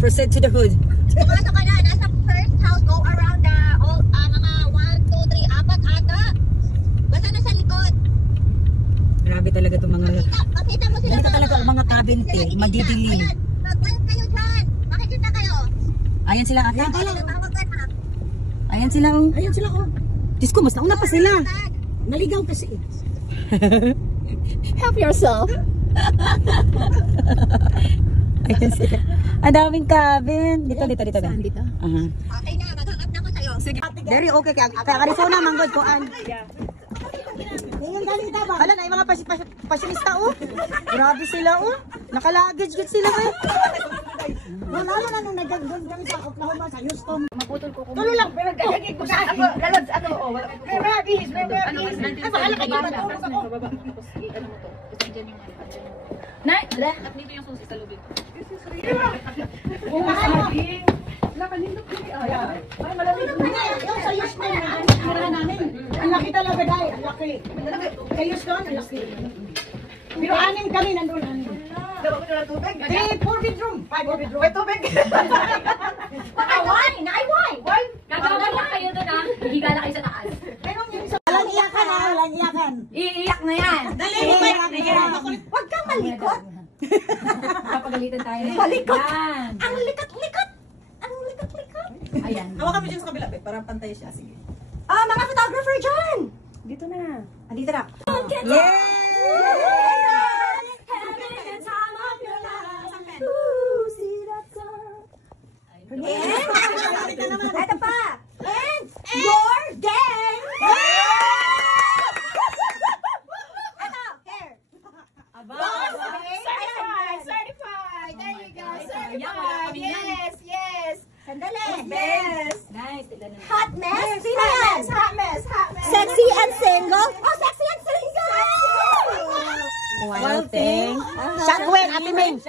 proceed to the hood. Pumasok ka na, nasa first house, go around the, mga 1, 2, 3, 4 ata. Basta nasa likod. Grabe talaga itong mga... Makita mo sila. Ganito talaga ang mga kabinte, madidilim. Ayan, mag-wave kayo dyan. Makikita kayo. Ayan sila, ayan. Tawag ka na. Ayan sila, oh. Ayan sila, oh. Diyos ko, mas nauna pa sila. Naligaw kasi. Help yourself. Ayan sila. Ang daming cabin. Dito. Dito. Okay na, mag-hang up na ko sa'yo. Sige. Very okay. Kaya karifuna, manggod ko an. Ngayon galing taba. Hala na, yung mga pasyonista, oh. Grabe sila, oh. Naka-luggage git sila, eh. Wala na nung nagagawin kami sa Oklahoma, sa Houston. Maputol ko kung... Tulo lang, pero gagagin ko sa ako. Lalads, ano, wala. May bagis. Ay, bahala kayo, matulog ako. Nay, at dito yung susi sa lubid. Umahaging. Nakalindot din. Ay, malamig. Yung sa Houston, ang namin. Ang laki talaga dahil, ang laki. Sa Houston, ang laki. Pero anin kami, nandun. 4 bedroom. 5 bedroom. May tubig. Why? Why? Gagawa lang kayo doon, ha? Hihiga na kayo sa taas. Walang iyakan, ha? Walang iyakan. Iiyak na yan. Dali mo kayo. Huwag kang malikot. Papagalitan tayo. Malikot. Yan. Ang likat-likat. Ang likat-likat. Ayan. Hawa kami dyan sa kabila, para pantay siya. Sige. Mga photographer dyan. Dito na. Andito na. Ito pa. And your day. Ito, here. Certified. There you go. Certified. Yes. Sandali. Yes. Nice. Hot mess. Sino yan? Hot mess. Sexy and single. Oh, sexy and single. Wild thing. Shotwen, Ate Ming.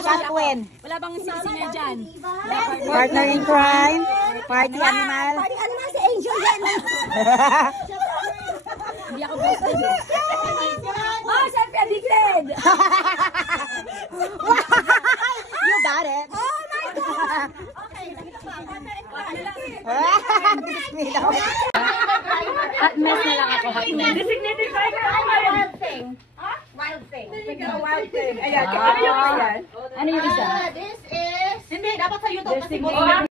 Shotwen. Wala bang sisinya dyan? Partner in crime. Party animal. Party ano na si Angel yan. Hindi ako boasted. Oh, selfie addicted. You got it. Oh my God. Okay, Hot mess na lang ako. Hot mess. Designated driver. Wild thing. Wild thing. There you go, wild thing. Ayan, ano yung isa? Ano yung isa? This is... Hindi, dapat sa YouTube kasi